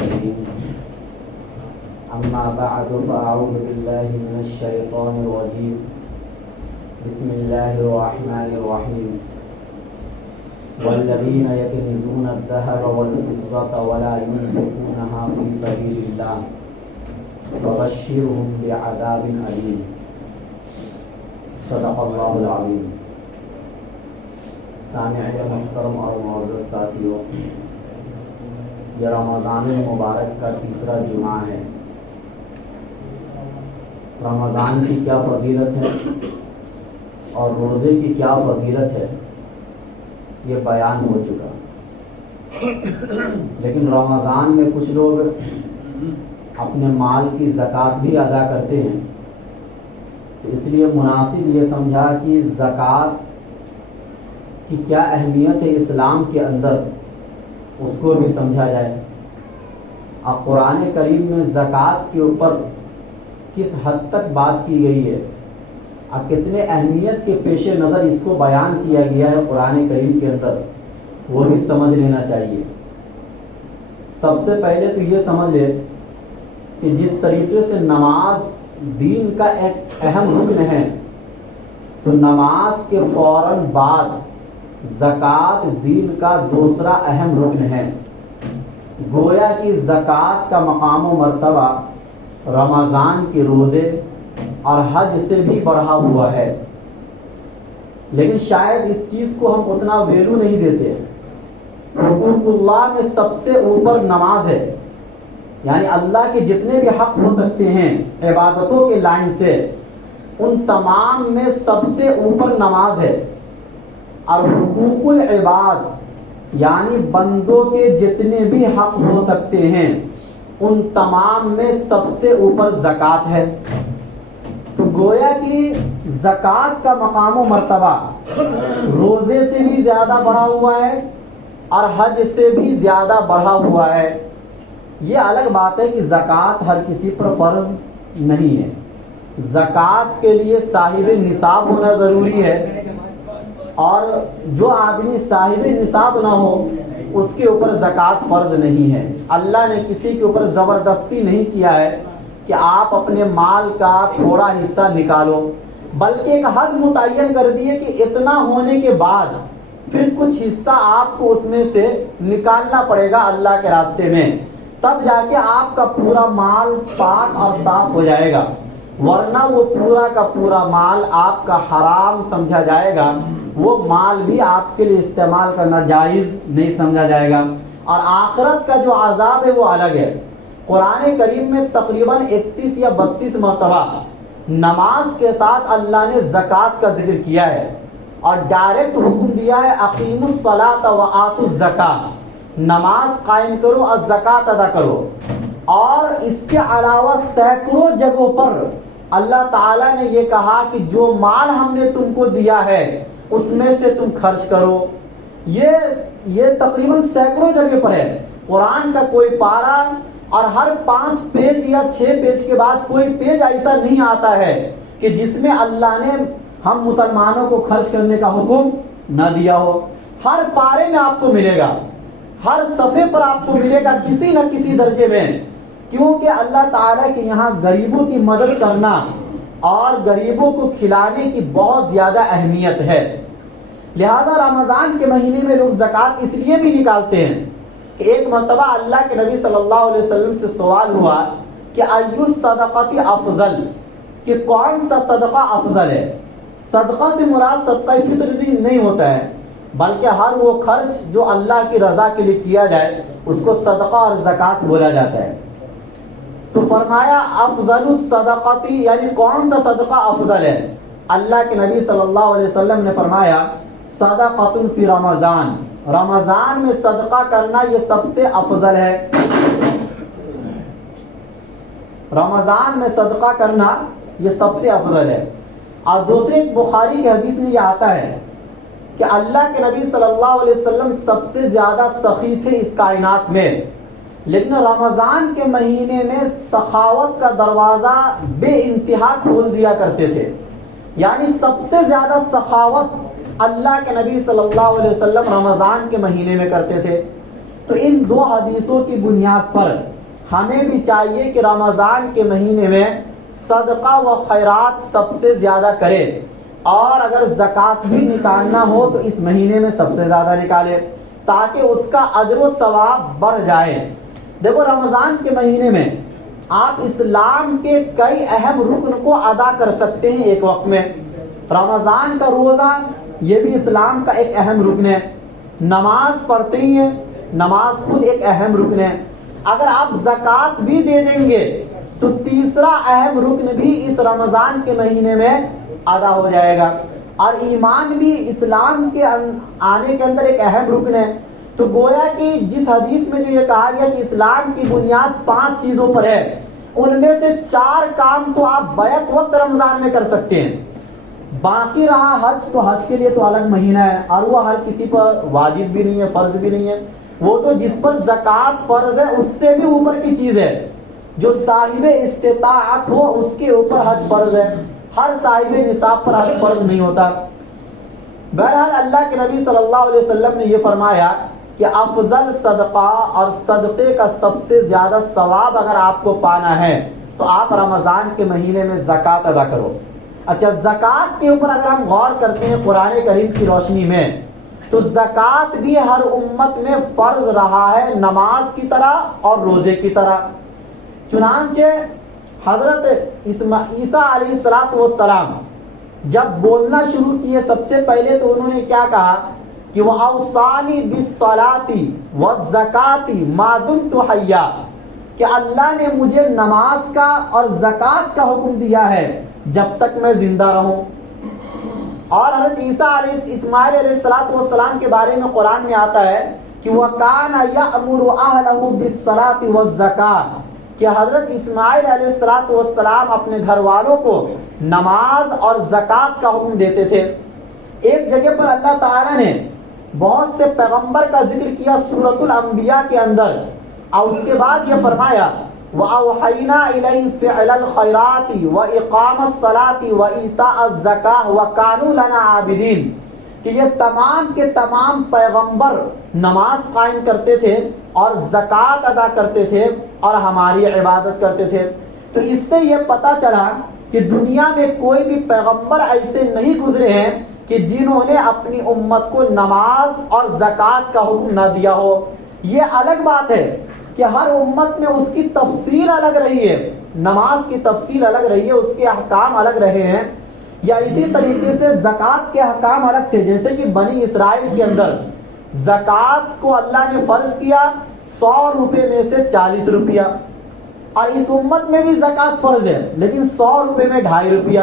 الكريم أما بعد فأعوذ بالله من الشيطان الرجيم بسم الله الرحمن الرحيم والذين يكنزون الذهب والفضة ولا ينفقونها في سبيل الله فبشرهم بعذاب أليم صدق اللہ العظیم. سامعین محترم اور معزز ساتھیوں، یہ رمضان مبارک کا تیسرا جمعہ ہے. رمضان کی کیا فضیلت ہے اور روزے کی کیا فضیلت ہے یہ بیان ہو چکا. لیکن رمضان میں کچھ لوگ اپنے مال کی زکوٰۃ بھی ادا کرتے ہیں، تو اس لیے مناسب یہ سمجھا کہ زکوٰۃ کی کیا اہمیت ہے اسلام کے اندر اس کو بھی سمجھا جائے. اب قرآن کریم میں زکوٰۃ کے اوپر کس حد تک بات کی گئی ہے، اب کتنے اہمیت کے پیش نظر اس کو بیان کیا گیا ہے قرآن کریم کے اندر، وہ بھی سمجھ لینا چاہیے. سب سے پہلے تو یہ سمجھ لے کہ جس طریقے سے نماز دین کا ایک اہم رکن ہے، تو نماز کے فوراً بعد زکوٰۃ دین کا دوسرا اہم رکن ہے. گویا کہ زکوٰۃ کا مقام و مرتبہ رمضان کے روزے اور حج سے بھی بڑھا ہوا ہے. لیکن شاید اس چیز کو ہم اتنا ویلو نہیں دیتے. حقوق اللہ میں سب سے اوپر نماز ہے، یعنی اللہ کے جتنے بھی حق ہو سکتے ہیں عبادتوں کے لائن سے، ان تمام میں سب سے اوپر نماز ہے. اور حقوق العباد یعنی بندوں کے جتنے بھی حق ہو سکتے ہیں ان تمام میں سب سے اوپر زکوٰۃ ہے. تو گویا کہ زکوٰۃ کا مقام و مرتبہ روزے سے بھی زیادہ بڑھا ہوا ہے اور حج سے بھی زیادہ بڑھا ہوا ہے. یہ الگ بات ہے کہ زکوٰۃ ہر کسی پر فرض نہیں ہے. زکوٰۃ کے لیے صاحب نصاب ہونا ضروری ہے، اور جو آدمی صاحب نصاب نہ ہو اس کے اوپر زکوٰۃ فرض نہیں ہے. اللہ نے کسی کے اوپر زبردستی نہیں کیا ہے کہ آپ اپنے مال کا تھوڑا حصہ نکالو، بلکہ ایک حد متعین کر دیے کہ اتنا ہونے کے بعد پھر کچھ حصہ آپ کو اس میں سے نکالنا پڑے گا اللہ کے راستے میں، تب جا کے آپ کا پورا مال پاک اور صاف ہو جائے گا. ورنہ وہ پورا کا پورا مال آپ کا حرام سمجھا جائے گا، وہ مال بھی آپ کے لیے استعمال کرنا جائز نہیں سمجھا جائے گا. اور آخرت کا جو عذاب ہے وہ الگ ہے. قرآن کریم میں تقریباً 31 یا 32 مرتبہ نماز کے ساتھ اللہ نے زکوٰۃ کا ذکر کیا ہے، اور ڈائریکٹ حکم دیا ہے اقیموا الصلاۃ وآتوا الزکاۃ، نماز قائم کرو اور زکوٰۃ ادا کرو. اور اس کے علاوہ سینکڑوں جگہوں پر اللہ تعالیٰ نے یہ کہا کہ جو مال ہم نے تم کو دیا ہے اس میں سے تم خرچ کرو. یہ تقریباً سینکڑوں جگہ پر ہے. قرآن کا کوئی پارہ اور ہر 5 پیج یا 6 پیج کے بعد کوئی پیج ایسا نہیں آتا ہے کہ جس میں اللہ نے ہم مسلمانوں کو خرچ کرنے کا حکم نہ دیا ہو. ہر پارے میں آپ کو ملے گا، ہر صفحے پر آپ کو ملے گا کسی نہ کسی درجے میں، کیونکہ اللہ تعالیٰ کے یہاں غریبوں کی مدد کرنا اور غریبوں کو کھلانے کی بہت زیادہ اہمیت ہے. لہذا رمضان کے مہینے میں لوگ زکوٰۃ اس لیے بھی نکالتے ہیں کہ ایک مرتبہ اللہ کے نبی صلی اللہ علیہ وسلم سے سوال ہوا کہ ایُّ الصدقۃ افضل، کہ کون سا صدقہ افضل ہے. صدقہ سے مراد صدقہ فطر نہیں ہوتا ہے، بلکہ ہر وہ خرچ جو اللہ کی رضا کے لیے کیا جائے اس کو صدقہ اور زکوٰۃ بولا جاتا ہے. تو فرمایا افضل الصدقۃ، یعنی کون سا صدقہ افضل ہے. اللہ کے نبی صلی اللہ علیہ وسلم نے فرمایا صدقۃ فی رمضان، رمضان میں صدقہ کرنا یہ سب سے افضل ہے. رمضان میں صدقہ کرنا یہ سب سے افضل ہے. اور دوسرے بخاری کی حدیث میں یہ آتا ہے کہ اللہ کے نبی صلی اللہ علیہ وسلم سب سے زیادہ سخی تھے اس کائنات میں، لیکن رمضان کے مہینے میں سخاوت کا دروازہ بے انتہا کھول دیا کرتے تھے. یعنی سب سے زیادہ سخاوت اللہ کے نبی صلی اللہ علیہ وسلم رمضان کے مہینے میں کرتے تھے. تو ان دو حدیثوں کی بنیاد پر ہمیں بھی چاہیے کہ رمضان کے مہینے میں صدقہ و خیرات سب سے زیادہ کرے، اور اگر زکوٰۃ بھی نکالنا ہو تو اس مہینے میں سب سے زیادہ نکالے تاکہ اس کا اجر و ثواب بڑھ جائے۔ دیکھو رمضان کے مہینے میں آپ اسلام کے کئی اہم رکن کو ادا کر سکتے ہیں ایک وقت میں۔ رمضان کا روزہ یہ بھی اسلام کا ایک اہم رکن ہے، نماز پڑھتے ہی ہیں، نماز خود ایک اہم رکن ہے۔ اگر آپ زکوٰۃ بھی دے دیں گے تو تیسرا اہم رکن بھی اس رمضان کے مہینے میں ادا ہو جائے گا، اور ایمان بھی اسلام کے آنے کے اندر ایک اہم رکن ہے۔ تو گویا کہ جس حدیث میں جو یہ کہا گیا کہ اسلام کی بنیاد 5 چیزوں پر ہے، ان میں سے 4 کام تو آپ بیک وقت رمضان میں کر سکتے ہیں۔ باقی رہا حج، تو حج کے لیے تو الگ مہینہ ہے، اور وہ ہر کسی پر واجب بھی نہیں ہے، فرض بھی نہیں ہے، وہ تو جس پر زکوٰۃ فرض ہے اس سے بھی اوپر کی چیز ہے۔ جو صاحب استطاعت ہو اس کے اوپر حج فرض ہے، ہر صاحب نصاب پر حج فرض نہیں ہوتا۔ بہرحال اللہ کے نبی صلی اللہ علیہ وسلم نے یہ فرمایا کہ افضل صدقہ اور صدقے کا سب سے زیادہ ثواب اگر آپ کو پانا ہے تو آپ رمضان کے مہینے میں زکوٰۃ ادا کرو۔ اچھا، زکوٰۃ کے اوپر اگر ہم غور کرتے ہیں قرآن کریم کی روشنی میں، تو زکوٰۃ بھی ہر امت میں فرض رہا ہے، نماز کی طرح اور روزے کی طرح۔ چنانچہ حضرت عیسیٰ علیہ السلام جب بولنا شروع کیے سب سے پہلے تو انہوں نے کیا کہا کہ وَأَوْصَانِي بِالصَّلَاةِ وَالزَّكَاةِ مَا دُمْتُ حَيًّا، کہ اللہ نے مجھے نماز کا اور زکوٰۃ کا حکم دیا ہے جب تک میں زندہ رہوں۔ اور حضرت اسماعیل علیہ السلام کے بارے میں قرآن میں آتا ہے کہ وَكَانَ يَأْمُرُ أَهْلَهُ بِالصَّلَاةِ وَالزَّكَاةِ، کہ حضرت اسماعیل علیہ السلام اپنے گھر والوں کو نماز اور زکوٰۃ کا حکم دیتے تھے۔ ایک جگہ پر اللہ تعالیٰ نے بہت سے پیغمبر کا ذکر کیا سورۃ الانبیاء کے اندر، اور اس کے بعد یہ فرمایا وَأَوْحَيْنَا إِلَيْهِمْ فِعْلَ الْخَيْرَاتِ وَإِقَامَ الصَّلَاةِ وَإِيتَاءَ الزَّكَاةِ وَكَانُوا لَنَا عَابِدِينَ، کہ یہ تمام کے تمام پیغمبر نماز قائم کرتے تھے اور زکوٰۃ ادا کرتے تھے اور ہماری عبادت کرتے تھے۔ تو اس سے یہ پتہ چلا کہ دنیا میں کوئی بھی پیغمبر ایسے نہیں گزرے ہیں کہ جنہوں نے اپنی امت کو نماز اور زکوٰۃ کا حکم نہ دیا ہو۔ یہ الگ بات ہے کہ ہر امت میں اس کی تفصیل الگ رہی ہے، نماز کی تفصیل الگ رہی ہے، اس کے احکام الگ رہے ہیں، یا اسی طریقے سے زکوٰۃ کے احکام الگ تھے۔ جیسے کہ بنی اسرائیل کے اندر زکوٰۃ کو اللہ نے فرض کیا 100 روپے میں سے 40 روپیہ، اور اس امت میں بھی زکوٰۃ فرض ہے لیکن 100 روپے میں 2.5 روپیہ،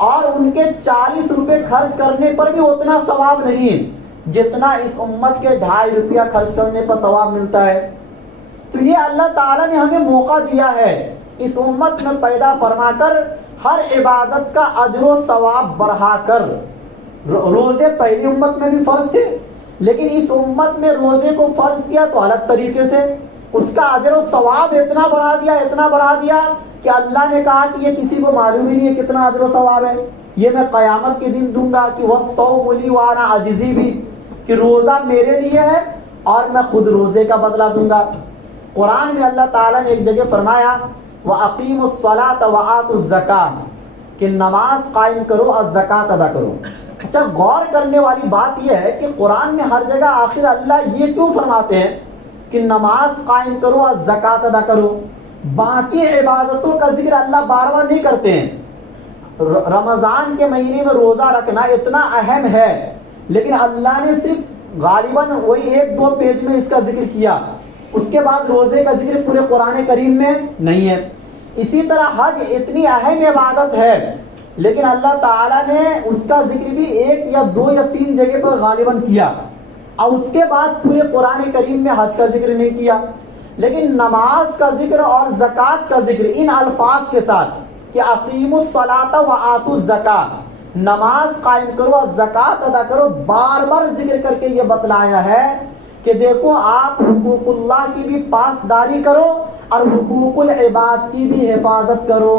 اور ان کے 40 روپے خرچ کرنے پر بھی اتنا ثواب نہیں جتنا اس امت کے 2.5 روپیہ خرچ کرنے پر ثواب ملتا ہے۔ تو یہ اللہ تعالیٰ نے ہمیں موقع دیا ہے اس امت میں پیدا فرما کر ہر عبادت کا اجر و ثواب بڑھا کر۔ روزے پہلی امت میں بھی فرض تھے، لیکن اس امت میں روزے کو فرض کیا تو الگ طریقے سے، اس کا اجر و ثواب اتنا بڑھا دیا کہ اللہ نے کہا کہ یہ کسی کو معلوم ہی نہیں ہے کتنا اجر و ثواب ہے، یہ میں قیامت کے دن دوں گا کہ وَالصَّوْمُ لِي وَأَنَا أَجْزِي بِهِ، کہ روزہ میرے لیے ہے اور میں خود روزے کا بدلہ دوں گا۔ قرآن میں اللہ تعالیٰ نے ایک جگہ فرمایا وَأَقِيمُوا الصَّلَاةَ وَآتُوا الزَّكَاةَ، کہ نماز قائم کرو اور زکوٰۃ ادا کرو۔ اچھا، غور کرنے والی بات یہ ہے کہ قرآن میں ہر جگہ آخر اللہ یہ کیوں فرماتے ہیں کہ نماز قائم کرو اور زکوٰۃ ادا کرو؟ باقی عبادتوں کا ذکر اللہ بار بار نہیں کرتے ہیں۔ رمضان کے مہینے میں روزہ رکھنا اتنا اہم ہے، لیکن اللہ نے صرف غالباً وہی 1-2 پیج میں اس کا ذکر کیا، اس کے بعد روزے کا ذکر پورے قرآن کریم میں نہیں ہے۔ اسی طرح حج اتنی اہم عبادت ہے، لیکن اللہ تعالیٰ نے اس کا ذکر بھی 1 یا 2 یا 3 جگہ پر غالباً کیا، اور اس کے بعد پورے قرآن کریم میں حج کا ذکر نہیں کیا۔ لیکن نماز کا ذکر اور زکوٰۃ کا ذکر ان الفاظ کے ساتھ کہ اقیموا الصلاۃ وآتوا الزکاۃ، نماز قائم کرو اور زکوٰۃ ادا کرو، بار بار ذکر کر کے یہ بتلایا ہے کہ دیکھو آپ حقوق اللہ کی بھی پاسداری کرو اور حقوق العباد کی بھی حفاظت کرو،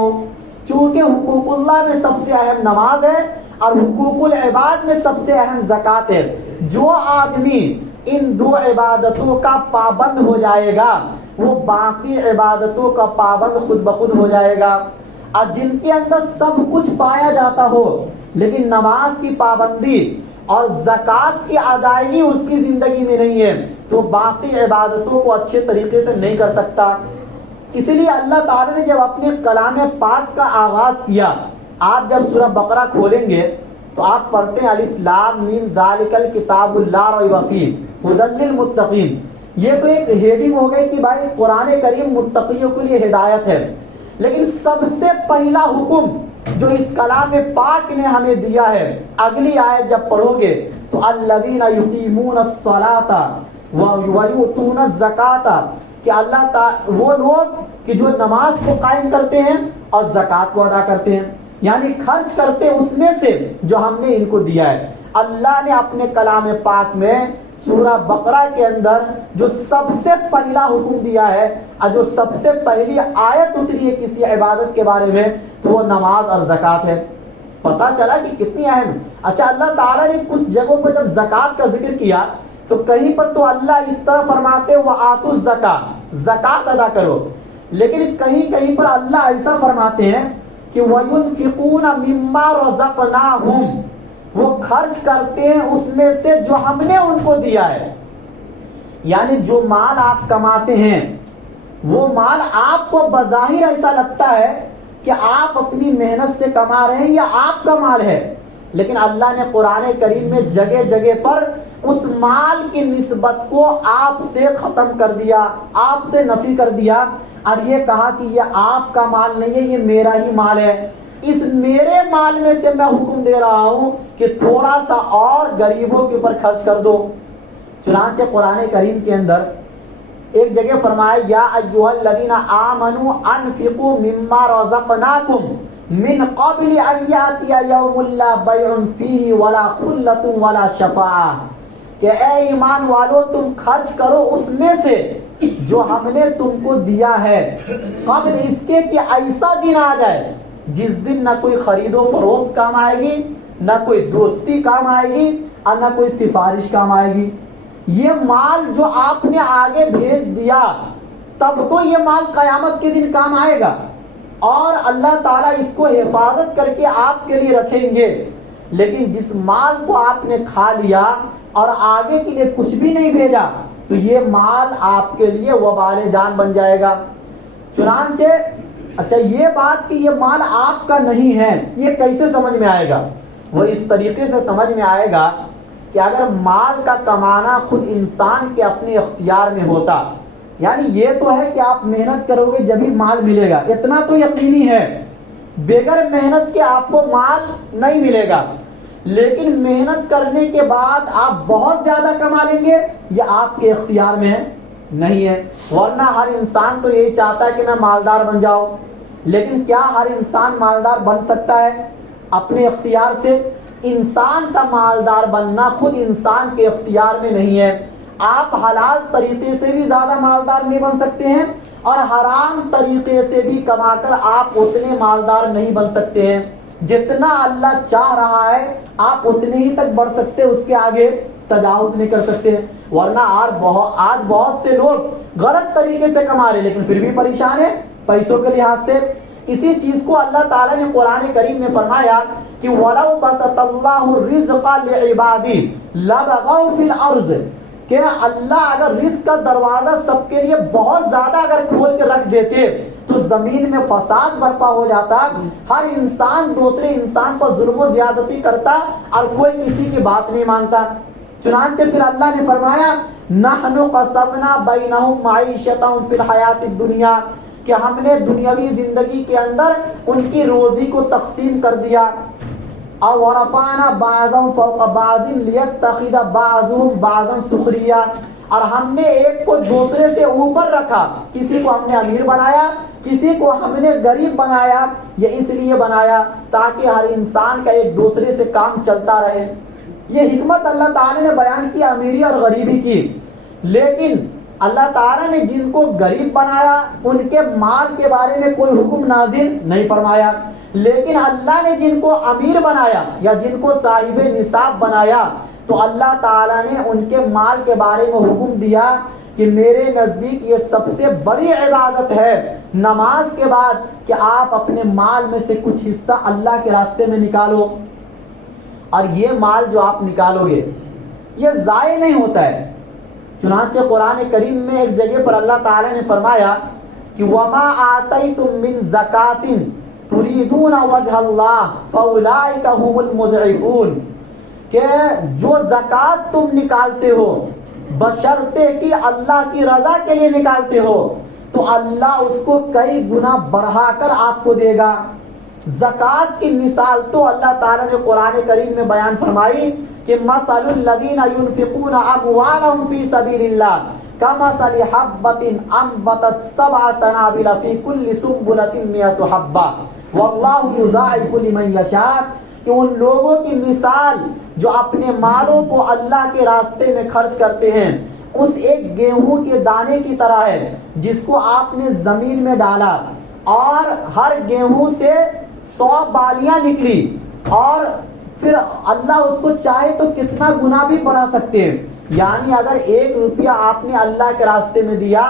چونکہ حقوق اللہ میں سب سے اہم نماز ہے اور حقوق العباد میں سب سے اہم زکوٰۃ ہے۔ جو آدمی ان دو عبادتوں کا پابند ہو جائے گا وہ باقی عبادتوں کا پابند خود بخود ہو جائے گا. اور جن کے اندر سب کچھ پایا جاتا ہو لیکن نماز کی پابندی اور زکوٰۃ کی ادائیگی اس کی زندگی میں نہیں ہے تو باقی عبادتوں کو اچھے طریقے سے نہیں کر سکتا. اسی لیے اللہ تعالیٰ نے جب اپنے کلام پاک کا آغاز کیا، آپ جب سورہ بقرہ کھولیں گے تو آپ پڑھتے ہیں الف لام میم ذالک الکتاب لا ریب فیہ ھدی للمتقین. یہ تو ایک ہیڈنگ ہو گئی کہ بھائی قرآن کریم متقیوں کے لیے ہدایت ہے، لیکن سب سے پہلا حکم جو اس کلام پاک نے ہمیں دیا ہے، اگلی آیت جب پڑھو گے تو الذین یقیمون الصلاۃ ویؤتون الزکاۃ، کہ اللہ تعالی وہ لوگ کہ جو نماز کو قائم کرتے ہیں اور زکوٰۃ کو ادا کرتے ہیں، یعنی خرچ کرتے اس میں سے جو ہم نے ان کو دیا ہے. اللہ نے اپنے کلام پاک میں سورہ بقرہ کے اندر جو سب سے پہلا حکم دیا ہے اور جو سب سے پہلی آیت اتری ہے کسی عبادت کے بارے میں تو وہ نماز اور زکوٰۃ ہے. پتہ چلا کہ کتنی اہم. اچھا، اللہ تعالیٰ نے کچھ جگہوں پر جب زکوٰۃ کا ذکر کیا تو کہیں پر تو اللہ اس طرح فرماتے وآتوا الزکاۃ، زکوٰۃ ادا کرو، لیکن کہیں پر اللہ ایسا فرماتے ہیں کہ وَيُنْفِقُونَ مِمَّا رَزَقْنَاهُمْ، وہ خرچ کرتے ہیں اس میں سے جو ہم نے ان کو دیا ہے. یعنی جو مال آپ کماتے ہیں وہ مال آپ کو بظاہر ایسا لگتا ہے کہ آپ اپنی محنت سے کما رہے ہیں یا آپ کا مال ہے، لیکن اللہ نے قرآن کریم میں جگہ جگہ پر اس مال کی نسبت کو آپ سے ختم کر دیا، آپ سے نفی کر دیا اور یہ کہا کہ یہ آپ کا مال نہیں ہے، یہ میرا ہی مال ہے. اس میرے مال میں سے میں حکم دے رہا ہوں کہ تھوڑا سا اور غریبوں کے اوپر خرچ کر دو. چنانچہ قرآن کریم کے اندر ایک جگہ فرمایا یا ایھا الذین آمنوا انفقوا مما رزقناکم من قبل ان یاتی یوم لا بیع فیہ ولا خلۃ ولا شفاعہ، کہ اے ایمان والو تم خرچ کرو اس میں سے جو ہم نے تم کو دیا ہے، قبل اس کے کہ ایسا دن آ جائے جس دن نہ کوئی خرید و فروخت کام آئے گی، نہ کوئی دوستی کام آئے گی اور نہ کوئی سفارش کام آئے گی. یہ مال جو آپ نے آگے بھیج دیا تب تو یہ مال قیامت کے دن کام آئے گا اور اللہ تعالیٰ اس کو حفاظت کر کے آپ کے لیے رکھیں گے. لیکن جس مال کو آپ نے کھا لیا اور آگے کے لیے کچھ بھی نہیں بھیجا تو یہ مال آپ کے لیے وبال جان بن جائے گا. چنانچہ اچھا یہ بات کہ یہ مال آپ کا نہیں ہے یہ کیسے سمجھ میں آئے گا؟ وہ اس طریقے سے سمجھ میں آئے گا کہ اگر مال کا کمانا خود انسان کے اپنے اختیار میں ہوتا، یعنی یہ تو ہے کہ آپ محنت کرو گے جبھی مال ملے گا، اتنا تو یقینی ہے، بغیر محنت کے آپ کو مال نہیں ملے گا، لیکن محنت کرنے کے بعد آپ بہت زیادہ کما لیں گے یہ آپ کے اختیار میں ہے نہیں ہے. ورنہ ہر انسان تو یہی چاہتا ہے کہ میں مالدار بن جاؤں، لیکن کیا ہر انسان مالدار بن سکتا ہے اپنے اختیار سے؟ انسان کا مالدار بننا خود انسان کے اختیار میں نہیں ہے. آپ حلال طریقے سے بھی زیادہ مالدار نہیں بن سکتے ہیں اور حرام طریقے سے بھی کما کر آپ اتنے مالدار نہیں بن سکتے ہیں. جتنا اللہ چاہ رہا ہے آپ اتنے ہی تک بڑھ سکتے، اس کے آگے تجاوز نہیں کر سکتے. ورنہ آج بہت سے لوگ غلط طریقے سے کما رہے لیکن پھر بھی پریشان ہیں پیسوں کے لحاظ سے. اسی چیز کو اللہ تعالیٰ نے قرآن کریم میں فرمایا کہ وَلَوْ بَسَطَ اللَّهُ الرِّزْقَ لِعِبَادِهِ لَبَغَوْا فِي الْأَرْضِ، کہ اللہ اگر رزق کا دروازہ سب کے لیے بہت زیادہ اگر کھول کے رکھ دیتے تو زمین میں فساد برپا ہو جاتا، ہر انسان دوسرے انسان پر ظلم و زیادتی کرتا اور کوئی کسی کی بات نہیں مانتا. چنانچہ پھر اللہ نے فرمایا نحن قسمنا بینہم معیشتہم فی الحیات الدنیا، کہ ہم نے دنیاوی زندگی کے اندر ان کی روزی کو تقسیم کر دیا. اور ورفعنا بعضهم فوق بعض لیتخذ بعضهم بعضا سخریا، اور ہم نے ایک کو دوسرے سے اوپر رکھا، کسی کو ہم نے امیر بنایا کسی کو ہم نے غریب بنایا. یہ اس لیے بنایا تاکہ ہر انسان کا ایک دوسرے سے کام چلتا رہے. یہ حکمت اللہ تعالی نے بیان کی امیری اور غریبی کی. لیکن اللہ تعالیٰ نے جن کو غریب بنایا ان کے مال کے بارے میں کوئی حکم نازل نہیں فرمایا، لیکن اللہ نے جن کو امیر بنایا یا جن کو صاحب نصاب بنایا تو اللہ تعالیٰ نے ان کے مال کے بارے میں حکم دیا کہ میرے نزدیک یہ سب سے بڑی عبادت ہے نماز کے بعد کہ آپ اپنے مال میں سے کچھ حصہ اللہ کے راستے میں نکالو، اور یہ مال جو آپ نکالو گے یہ ضائع نہیں ہوتا ہے۔ چنانچہ قرآن کریم میں ایک جگہ پر اللہ تعالیٰ نے فرمایا کہ وَمَا آتَيْتُم مِّن زَكَاةٍ تُرِيدُونَ وَجْهَ اللَّهِ فَأُولَٰئِكَ هُمُ الْمُضْعِفُونَ، کہ جو زکوٰۃ تم نکالتے ہو بشرطے کہ اللہ کی رضا کے لیے نکالتے ہو تو اللہ اس کو کئی گنا بڑھا کر آپ کو دے گا۔ زکوٰۃ کی مثال تو اللہ تعالیٰ نے قرآن کریم میں بیان فرمائی کہ مثل الذین ينفقون اموالهم فی سبیل اللہ کمثل حبۃ انبتت سبع سنابل فی کل سنبلۃ مئۃ حبۃ واللہ یضاعف لمن یشاء، کہ ان لوگوں کی مثال جو اپنے مالوں کو اللہ کے راستے میں خرچ کرتے ہیں اس ایک گیہوں کے دانے کی طرح ہے جس کو آپ نے زمین میں ڈالا اور ہر گیہوں سے 100 بالیاں نکلی، اور پھر اللہ اس کو چاہے تو کتنا گنا بھی بڑھا سکتے ہیں۔ یعنی اگر 1 روپیہ آپ نے اللہ کے راستے میں دیا،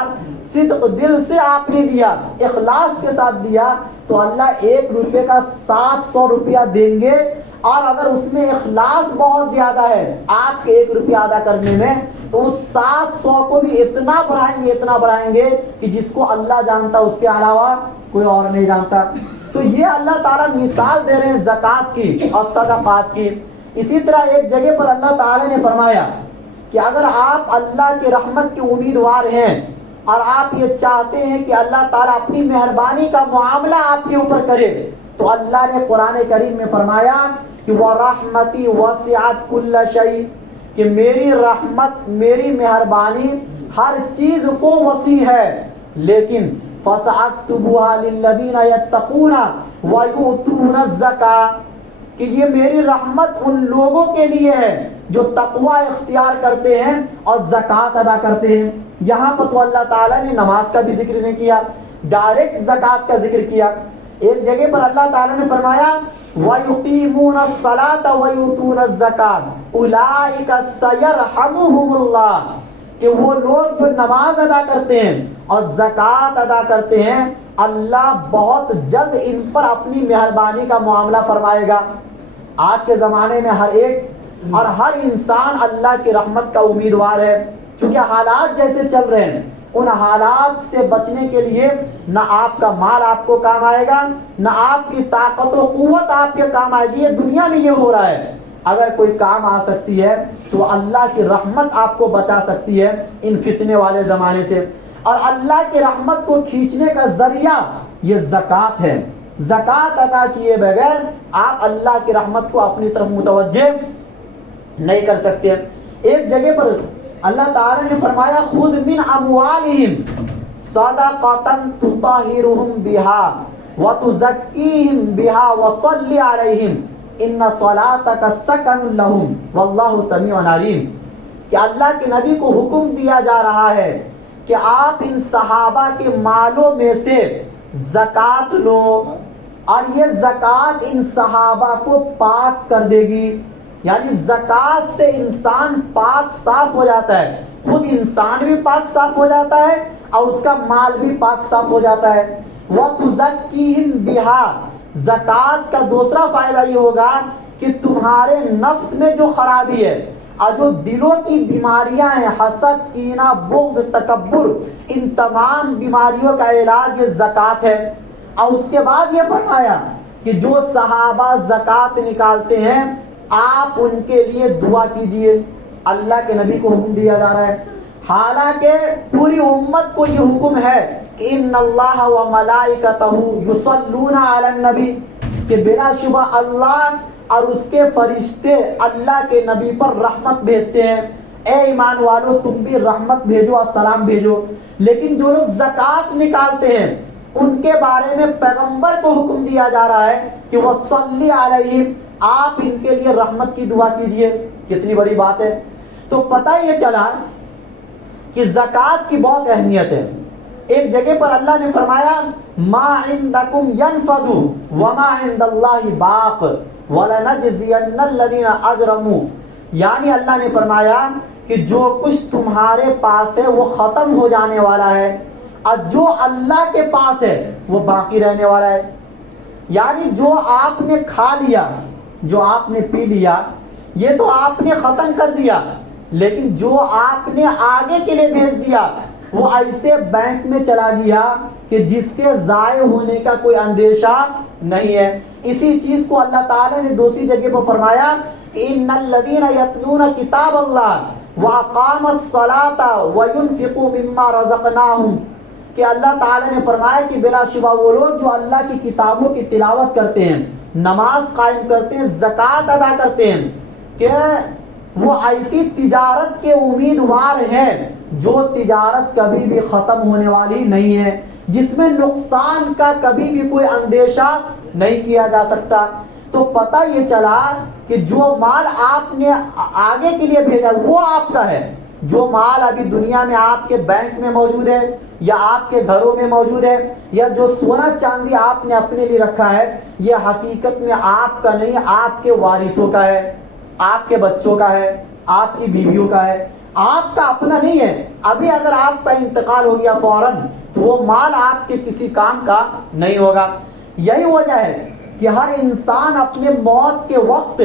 صدق دل سے آپ نے دیا، اخلاص کے ساتھ دیا، تو اللہ 1 روپے کا 700 روپیہ دیں گے، اور اگر اس میں اخلاص بہت زیادہ ہے آپ کے 1 روپیہ ادا کرنے میں تو اس 700 کو بھی اتنا بڑھائیں گے کہ جس کو اللہ جانتا اس کے علاوہ کوئی اور نہیں جانتا۔ تو یہ اللہ تعالیٰ مثال دے رہے ہیں زکوٰۃ کی اور صدقات کی۔ اسی طرح ایک جگہ پر اللہ تعالیٰ نے فرمایا کہ اگر آپ اللہ کی رحمت کے امیدوار ہیں اور آپ یہ چاہتے ہیں کہ اللہ تعالیٰ اپنی مہربانی کا معاملہ آپ کے اوپر کرے، تو اللہ نے قرآن کریم میں فرمایا کہ وَرَحْمَتِي وَسِعَتْ كُلَّ شَيْءٍ، کہ میری رحمت، میری مہربانی ہر چیز کو وسیع ہے، لیکن فَسَأَكْتُبُهَا لِلَّذِينَ يَتَّقُونَ وَيُؤْتُونَ الزَّكَاةَ، کہ یہ میری رحمت ان لوگوں کے لیے ہے جو تقوی اختیار کرتے ہیں اور زکوٰۃ ادا کرتے ہیں۔ یہاں پر تو اللہ تعالیٰ نے نماز کا بھی ذکر نہیں کیا، ڈائریکٹ زکوٰۃ کا ذکر کیا۔ ایک جگہ پر اللہ تعالیٰ نے فرمایا وَيُقِيمُونَ الصَّلَاةَ وَيُؤْتُونَ الزَّكَاةَ أُولَٰئِكَ سَيَرْحَمُهُمُ اللَّهُ، کہ وہ لوگ جو نماز ادا کرتے ہیں اور زکوٰۃ ادا کرتے ہیں اللہ بہت جلد ان پر اپنی مہربانی کا معاملہ فرمائے گا۔ آج کے زمانے میں ہر ایک اور ہر انسان اللہ کی رحمت کا امیدوار ہے، چونکہ حالات جیسے چل رہے ہیں ان حالات سے بچنے کے لیے نہ آپ کا مال آپ کو کام آئے گا، نہ آپ کی طاقت و قوت آپ کے کام آئے گی۔ یہ دنیا میں یہ ہو رہا ہے، اگر کوئی کام آ سکتی ہے تو اللہ کی رحمت آپ کو بچا سکتی ہے ان فتنے والے زمانے سے، اور اللہ کی رحمت کو کھینچنے کا ذریعہ یہ زکوٰۃ ہے۔ زکوٰۃ ادا کیے بغیر آپ اللہ کی رحمت کو اپنی طرف متوجہ نہیں کر سکتے۔ ایک جگہ پر اللہ تعالیٰ نے فرمایا خذ من اموالہم صدقۃ تطہرہم بہا وتزکیہم بہا وصلی علیہم ان صلاتک سکن لہم واللہ سمیع علیم، کہ اللہ کے نبی کو حکم دیا جا رہا ہے کہ آپ ان صحابہ کے مالوں میں سے زکوٰۃ لو، اور یہ زکوٰۃ ان صحابہ کو پاک کر دے گی۔ یعنی زکوٰۃ سے انسان پاک صاف ہو جاتا ہے، خود انسان بھی پاک صاف ہو جاتا ہے اور اس کا مال بھی پاک صاف ہو جاتا ہے۔ وَتُزَكِّيهِمْ بِهَا، زکوٰۃ کا دوسرا فائدہ یہ ہوگا کہ تمہارے نفس میں جو خرابی ہے اور جو دلوں کی بیماریاں ہیں، حسد، کینہ، بغض، تکبر، ان تمام بیماریوں کا علاج یہ زکوٰۃ ہے۔ اور اس کے بعد یہ فرمایا کہ جو صحابہ زکوٰۃ نکالتے ہیں آپ ان کے لیے دعا کیجئے۔ اللہ کے نبی کو حکم دیا جا رہا ہے، حالانکہ پوری امت کو یہ حکم ہے کہ ان اللہ و ملائکتہ یصلون علی النبی، کہ بلا شبہ اللہ اور اس کے فرشتے اللہ کے نبی پر رحمت بھیجتے ہیں۔ اے ایمان والو تم بھی رحمت بھیجو اور سلام بھیجو۔ لیکن جو لوگ زکوٰۃ نکالتے ہیں ان کے بارے میں پیغمبر کو حکم دیا جا رہا ہے کہ وہ صلی علیہم، آپ ان کے لیے رحمت کی دعا کیجئے۔ کتنی بڑی بات ہے۔ تو پتہ یہ چلا کہ زکوٰۃ کی بہت اہمیت ہے۔ ایک جگہ پر اللہ نے فرمایا ما عندکم ینفد وما عند اللہ باق ولنجزین الذین اجرموا، یعنی اللہ نے فرمایا کہ جو کچھ تمہارے پاس ہے وہ ختم ہو جانے والا ہے، اور جو اللہ کے پاس ہے وہ باقی رہنے والا ہے۔ یعنی جو آپ نے کھا لیا، جو آپ نے پی لیا، یہ تو آپ نے ختم کر دیا، لیکن جو آپ نے آگے کے لیے بھیج دیا وہ ایسے بینک میں چلا گیا کہ جس کے ضائع ہونے کا کوئی اندیشہ نہیں ہے۔ اسی چیز کو اللہ تعالیٰ نے دوسری جگہ پر فرمایا، ان الذین یتلون کتاب اللہ واقاموا الصلاۃ وینفقوا مما رزقناہم، کہ اللہ تعالیٰ نے فرمایا کہ بلا شبہ وہ لوگ جو اللہ کی کتابوں کی تلاوت کرتے ہیں، نماز قائم کرتے ہیں، زکوٰۃ ادا کرتے ہیں، کہ وہ ایسی تجارت کے امیدوار ہیں جو تجارت کبھی بھی ختم ہونے والی نہیں ہے، جس میں نقصان کا کبھی بھی کوئی اندیشہ نہیں کیا جا سکتا۔ تو پتہ یہ چلا کہ جو مال آپ نے آگے کے لیے بھیجا وہ آپ کا ہے۔ جو مال ابھی دنیا میں آپ کے بینک میں موجود ہے یا آپ کے گھروں میں موجود ہے، یا جو سونا چاندی آپ نے اپنے لیے رکھا ہے، یہ حقیقت میں آپ کا نہیں، آپ کے وارثوں کا ہے، آپ کے بچوں کا ہے، آپ کی بیویوں کا ہے، آپ کا اپنا نہیں ہے۔ ابھی اگر آپ کا انتقال ہو گیا فوراً تو وہ مال آپ کے کسی کام کا نہیں ہوگا۔ یہی وجہ ہے کہ ہر انسان اپنے موت کے وقت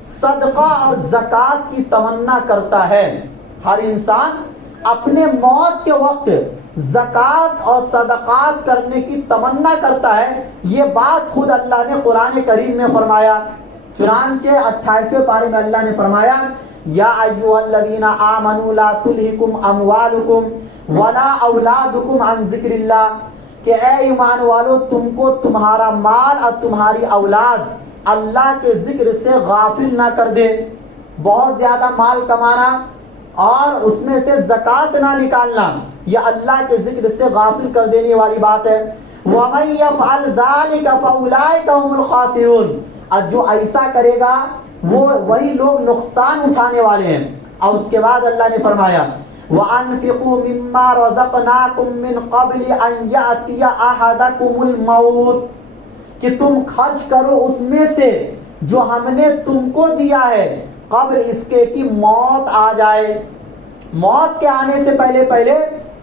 صدقہ اور زکوٰۃ کی تمنا کرتا ہے۔ ہر انسان اپنے موت کے وقت زکوٰۃ اور صدقات کرنے کی تمنا کرتا ہے۔ یہ بات خود اللہ نے قرآن کریم میں فرمایا۔ چنانچہ 28ویں پارے میں اللہ نے فرمایا، یا ایھا الذین آمنوا لا تلھکم اموالکم ولا اولادکم عن ذکر اللہ، کہ اے ایمان والو تم کو تمہارا مال اور تمہاری اولاد اللہ کے ذکر سے غافل نہ کر دے۔ بہت زیادہ مال کمانا اور اس میں سے زکوٰۃ نہ نکالنا، یہ اللہ کے ذکر سے غافل کر دینے والی بات ہے۔ وَمَن يَفْعَلْ ذَلِكَ فَأُولَٰئِكَ هُمُ الْخَاسِرُونَ، اور جو ایسا کرے گا وہ وہی لوگ نقصان اٹھانے والے ہیں۔ اور اس کے بعد اللہ نے فرمایا، وَأَنفِقُوا مِمَّا رَزَقْنَاكُم مِّن قَبْلِ أَن يَأْتِيَ أَحَدَكُمُ الْمَوْتُ، کہ تم خرچ کرو اس میں سے جو ہم نے تم کو دیا ہے، قبل اس کے کہ موت آ جائے۔ موت کے آنے سے پہلے پہلے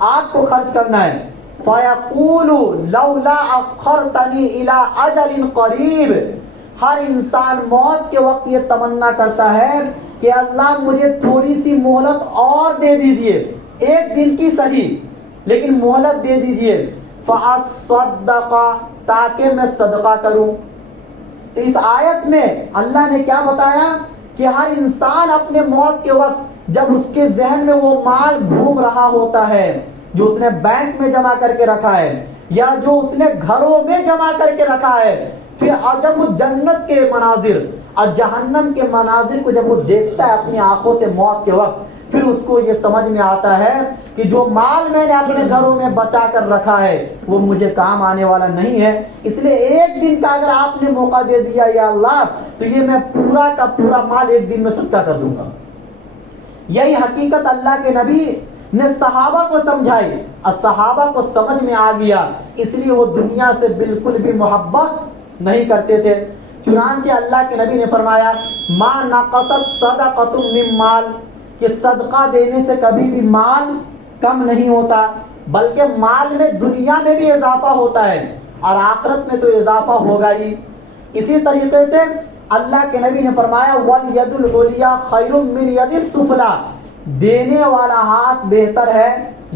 آپ کو خرچ کرنا ہے۔ فَيَقُولُ لَوْلَا أَخَّرْتَنِي إِلَىٰ أَجَلٍ قَرِيبٍ، ہر انسان موت کے وقت یہ تمنا کرتا ہے کہ اللہ مجھے تھوڑی سی مہلت اور دے دیجئے، ایک دن کی صحیح لیکن مہلت دے دیجئے، فَأَصَّدَّقَ، تاکہ میں صدقہ کروں۔ تو اس آیت میں اللہ نے کیا بتایا کہ ہر انسان اپنے موت کے وقت جب اس کے ذہن میں وہ مال گھوم رہا ہوتا ہے جو اس نے بینک میں جمع کر کے رکھا ہے یا جو اس نے گھروں میں جمع کر کے رکھا ہے، پھر جب وہ جنت کے مناظر اور جہنم کے مناظر کو جب وہ دیکھتا ہے اپنی آنکھوں سے موت کے وقت، پھر اس کو یہ سمجھ میں آتا ہے کہ جو مال میں نے اپنے گھروں میں بچا کر رکھا ہے وہ مجھے کام آنے والا نہیں ہے، اس لیے ایک دن کا اگر آپ نے موقع دے دیا یا اللہ تو یہ میں پورا کا پورا مال ایک دن میں صدقہ کر دوں گا۔ یہی حقیقت اللہ کے نبی نے صحابہ کو سمجھائی اور صحابہ کو سمجھ میں آ گیا، اس لیے وہ دنیا سے بالکل بھی محبت نہیں کرتے تھے۔ چنانچہ اللہ کے نبی نے فرمایا، ما نقصت صدقۃ من مال، کہ صدقہ دینے سے کبھی بھی مال کم نہیں ہوتا، بلکہ مال میں دنیا میں بھی اضافہ ہوتا ہے اور آخرت میں تو اضافہ ہوگا ہی۔ اسی طریقے سے اللہ کے نبی نے فرمایا، وَالْيَدُ الْعُلْيَا خَيْرٌ مِّنْ يَدِ السُّفْلَىٰ، دینے والا ہاتھ بہتر ہے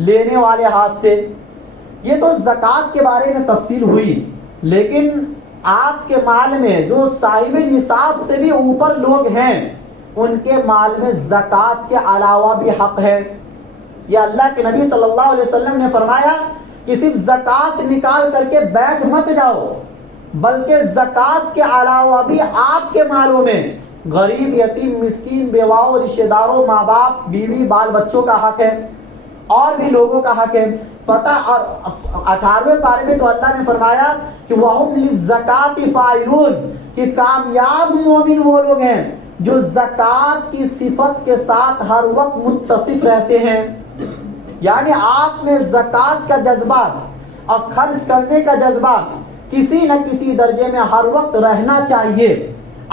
لینے والے ہاتھ سے۔ یہ تو زکوٰۃ کے بارے میں تفصیل ہوئی، لیکن آپ کے مال میں جو صاحب نصاب سے بھی اوپر لوگ ہیں ان کے مال میں زکوٰۃ کے علاوہ بھی حق ہے۔ یہ اللہ کے نبی صلی اللہ علیہ وسلم نے فرمایا کہ صرف زکوٰۃ نکال کر کے بیٹھ مت جاؤ، بلکہ زکوٰۃ کے علاوہ بھی آپ کے مالوں میں غریب، یتیم، مسکین، بیواؤں، رشتہ داروں، ماں باپ، بیوی، بال بچوں کا حق ہے اور بھی لوگوں کا حق ہے۔ پتہ، اور 18ویں پارے میں تو اللہ نے فرمایا کہ وَهُمْ لِلزَّكَاةِ فَاعِلُونَ، کہ کامیاب مومن وہ لوگ ہیں جو زکوٰۃ کی صفت کے ساتھ ہر وقت متصف رہتے ہیں۔ یعنی آپ میں زکوٰۃ کا جذبہ اور خرچ کرنے کا جذبہ کسی نہ کسی درجے میں ہر وقت رہنا چاہیے۔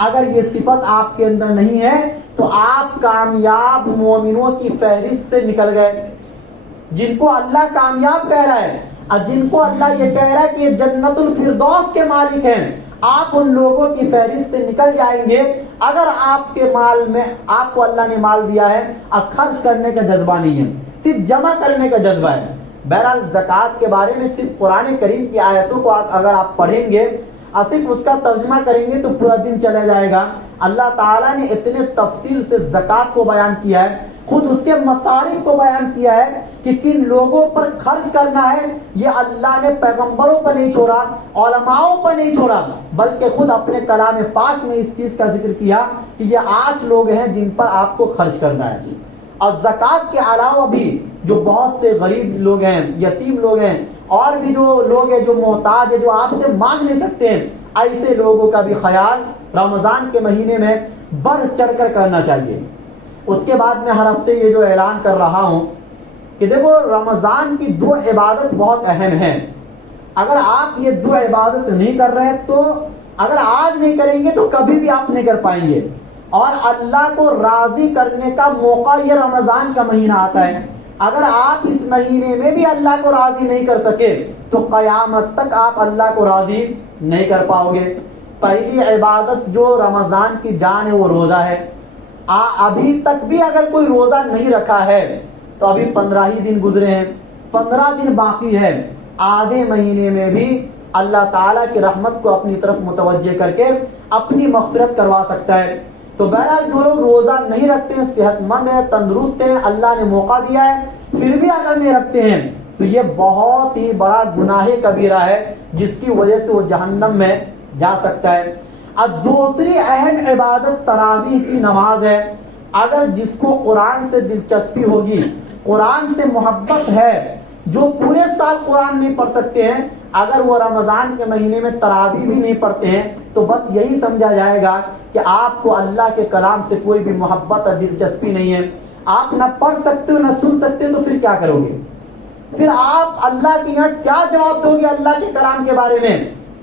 اگر یہ صفت آپ کے اندر نہیں ہے تو آپ کامیاب مومنوں کی فہرست سے نکل گئے، جن کو اللہ کامیاب کہہ رہا ہے اور جن کو اللہ یہ کہہ رہا ہے کہ یہ جنت الفردوس کے مالک ہیں، آپ ان لوگوں کی فہرست سے نکل جائیں گے اگر آپ کے مال میں آپ کو اللہ نے مال دیا ہے اور خرچ کرنے کا جذبہ نہیں ہے، صرف جمع کرنے کا جذبہ ہے۔ بہرحال زکوٰۃ کے بارے میں صرف قرآن کریم کی آیتوں کو اگر آپ پڑھیں گے اور صرف اس کا ترجمہ کریں گے تو پورا دن چلا جائے گا۔ اللہ تعالیٰ نے اتنے تفصیل سے زکوٰۃ کو بیان کیا ہے، خود اس کے مصارف کو بیان کیا ہے کہ کن لوگوں پر خرچ کرنا ہے۔ یہ اللہ نے پیغمبروں پر نہیں چھوڑا، علماؤں پر نہیں چھوڑا، بلکہ خود اپنے کلام پاک میں اس چیز کا ذکر کیا کہ یہ 8 لوگ ہیں جن پر آپ کو خرچ کرنا ہے۔ اور زکوٰۃ کے علاوہ بھی جو بہت سے غریب لوگ ہیں، یتیم لوگ ہیں، اور بھی جو لوگ ہیں جو محتاج ہیں، جو آپ سے مانگ نہیں سکتے ہیں، ایسے لوگوں کا بھی خیال رمضان کے مہینے میں بڑھ چڑھ کر کرنا چاہیے۔ اس کے بعد میں ہر ہفتے یہ جو اعلان کر رہا ہوں کہ دیکھو رمضان کی 2 عبادت بہت اہم ہیں۔ اگر آپ یہ 2 عبادت نہیں کر رہے تو اگر آج نہیں کریں گے تو کبھی بھی آپ نہیں کر پائیں گے، اور اللہ کو راضی کرنے کا موقع یہ رمضان کا مہینہ آتا ہے۔ اگر آپ اس مہینے میں بھی اللہ کو راضی نہیں کر سکے تو قیامت تک آپ اللہ کو راضی نہیں کر پاؤ گے۔ پہلی عبادت جو رمضان کی جان ہے وہ روزہ ہے۔ ابھی تک بھی اگر کوئی روزہ نہیں رکھا ہے تو ابھی 15 ہی دن گزرے ہیں، 15 دن باقی ہے، آدھے مہینے میں بھی اللہ تعالیٰ کی رحمت کو اپنی طرف متوجہ کر کے اپنی مغفرت کروا سکتا ہے۔ تو بہرحال جو لوگ روزہ نہیں رکھتے ہیں، صحت مند ہیں، تندرست ہیں، اللہ نے موقع دیا ہے، پھر بھی اگر نہیں رکھتے ہیں تو یہ بہت ہی بڑا گناہ کبیرہ ہے جس کی وجہ سے وہ جہنم میں جا سکتا ہے۔ اب دوسری اہم عبادت تراویح کی نماز ہے۔ اگر جس کو قرآن سے دلچسپی ہوگی، قرآن سے محبت ہے، جو پورے سال قرآن نہیں پڑھ سکتے ہیں، اگر وہ رمضان کے مہینے میں تراویح بھی نہیں پڑھتے ہیں تو بس یہی سمجھا جائے گا کہ آپ کو اللہ کے کلام سے کوئی بھی محبت اور دلچسپی نہیں ہے۔ آپ نہ پڑھ سکتے ہو نہ سن سکتے تو پھر کیا کرو گے؟ پھر آپ اللہ کے یہاں کیا جواب دو گے اللہ کے کلام کے بارے میں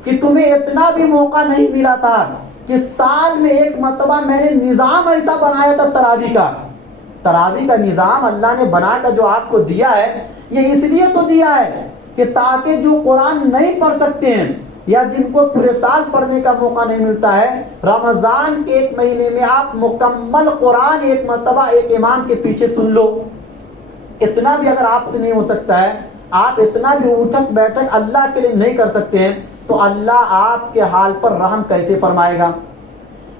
کہ تمہیں اتنا بھی موقع نہیں ملا تھا کہ سال میں ایک مرتبہ میں نے نظام ایسا بنایا تھا تراویح کا نظام اللہ نے بنا کر جو آپ کو دیا ہے، یہ اس لیے تو دیا ہے کہ تاکہ جو قرآن نہیں پڑھ سکتے ہیں یا جن کو پورے سال پڑھنے کا موقع نہیں ملتا ہے، رمضان کے ایک مہینے میں آپ مکمل قرآن ایک مرتبہ ایک امام کے پیچھے سن لو۔ اتنا بھی اگر آپ سے نہیں ہو سکتا ہے، آپ اتنا بھی اٹھک بیٹھک اللہ کے لیے نہیں کر سکتے ہیں تو اللہ آپ کے حال پر رحم کیسے فرمائے گا؟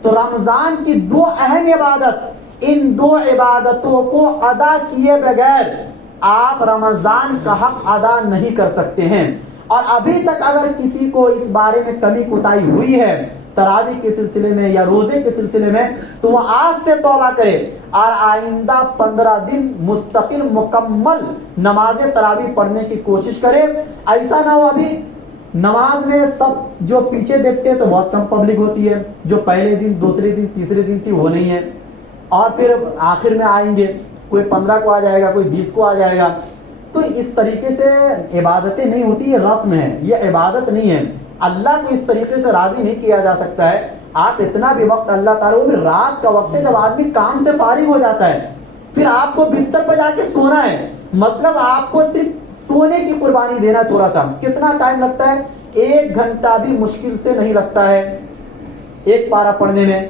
تو رمضان کی 2 اہم عبادت، ان 2 عبادتوں کو ادا کیے بغیر آپ رمضان کا حق ادا نہیں کر سکتے ہیں۔ اور ابھی تک اگر کسی کو اس بارے میں کمی کوتاہی ہوئی ہے تراویح کے سلسلے میں یا روزے کے سلسلے میں تو وہ آج سے توبہ کرے اور آئندہ 15 دن مستقل مکمل نماز تراویح پڑھنے کی کوشش کرے۔ ایسا نہ ہو ابھی نماز میں سب جو پیچھے دیکھتے ہیں تو بہت کم پبلک ہوتی ہے، جو پہلے دن دوسرے دن تیسرے دن تھی وہ نہیں ہے، اور پھر آخر میں آئیں گے، کوئی 15 کو آ جائے گا، کوئی 20 کو آ جائے گا۔ تو اس طریقے سے عبادتیں نہیں ہوتی، یہ رسم ہے، یہ عبادت نہیں ہے۔ اللہ کو اس طریقے سے راضی نہیں کیا جا سکتا ہے۔ آپ اتنا بھی وقت اللہ تعالیٰ، وہ بھی رات کا وقت ہے جب آدمی کام سے فارغ ہو جاتا ہے، پھر آپ کو بستر پہ جا کے سونا ہے، مطلب آپ کو صرف سونے کی قربانی دینا، تھوڑا سا کتنا ٹائم لگتا ہے؟ 1 گھنٹہ بھی مشکل سے نہیں لگتا ہے ایک پارہ پڑھنے میں،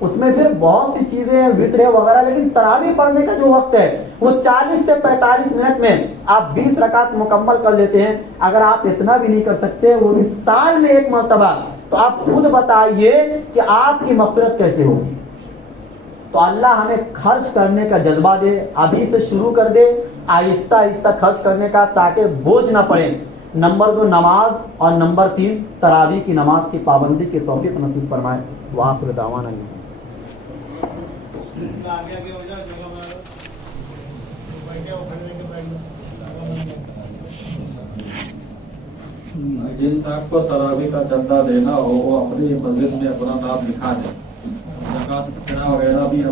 اس میں پھر بہت سی چیزیں ہیں وطر وغیرہ، لیکن تراویح پڑھنے کا جو وقت ہے وہ 40 سے 45 منٹ میں آپ 20 رکعت مکمل کر لیتے ہیں۔ اگر آپ اتنا بھی نہیں کر سکتے وہ بھی سال میں ایک مرتبہ، تو آپ خود بتائیے کہ آپ کی مغفرت کیسے ہوگی؟ تو اللہ ہمیں خرچ کرنے کا جذبہ دے، ابھی سے شروع کر دے، آہستہ آہستہ خرچ کرنے کا، تاکہ بوجھ نہ پڑے۔ نمبر 2 نماز، اور نمبر 3 تراویح کی نماز کی پابندی کی توفیق نصیب فرمائے۔ وآخر دعوانا جن صاحب کو تراویح کا چندہ دینا ہو وہ اپنی مسجد میں اپنا نام لکھا دے، زکوٰۃ وغیرہ بھی